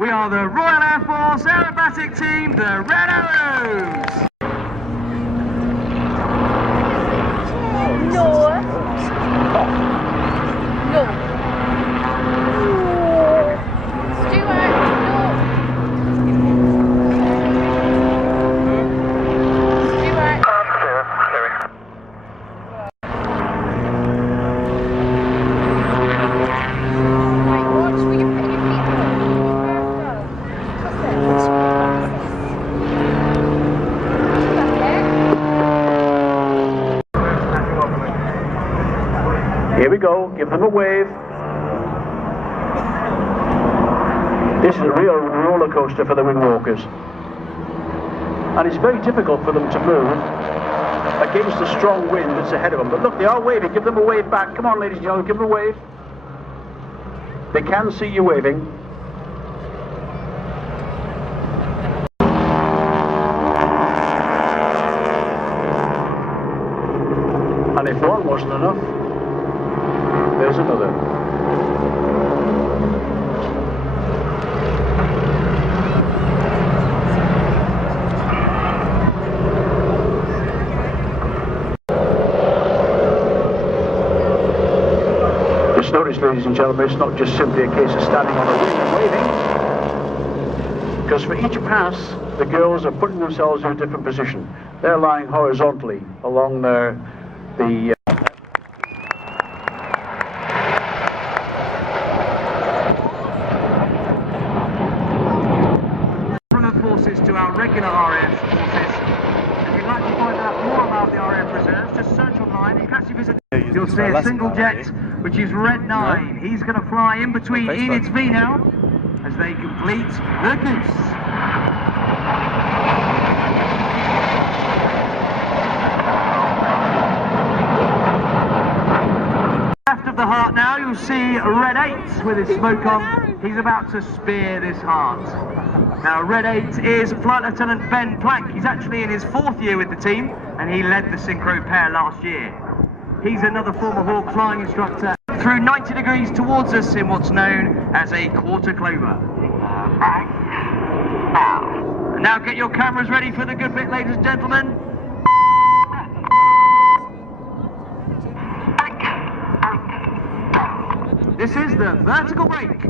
We are the Royal Air Force Aerobatic Team, the Red Arrows. No. Here we go, give them a wave. This is a real roller coaster for the wing walkers. And it's very difficult for them to move against the strong wind that's ahead of them. But look, they are waving, give them a wave back. Come on, ladies and gentlemen, give them a wave. They can see you waving. And if one wasn't enough, there's another. Just notice, ladies and gentlemen, it's not just simply a case of standing on a wing and waving. Because for each pass, the girls are putting themselves in a different position. They're lying horizontally along the to our regular RAF forces. If you'd like to find out more about the RAF reserves, just search online. You can actually visit. You'll see a single jet, which is Red 9. He's going to fly in between Enid's V now as they complete the Goose. Left of the heart now, you'll see Red 8 with his smoke on. He's about to spear this heart. Now, Red 8 is Flight Lieutenant Ben Plank. He's actually in his 4th year with the team, and he led the synchro pair last year. He's another former Hawk flying instructor. Through 90 degrees towards us in what's known as a quarter clover. And now get your cameras ready for the good bit, ladies and gentlemen. This is the vertical brake.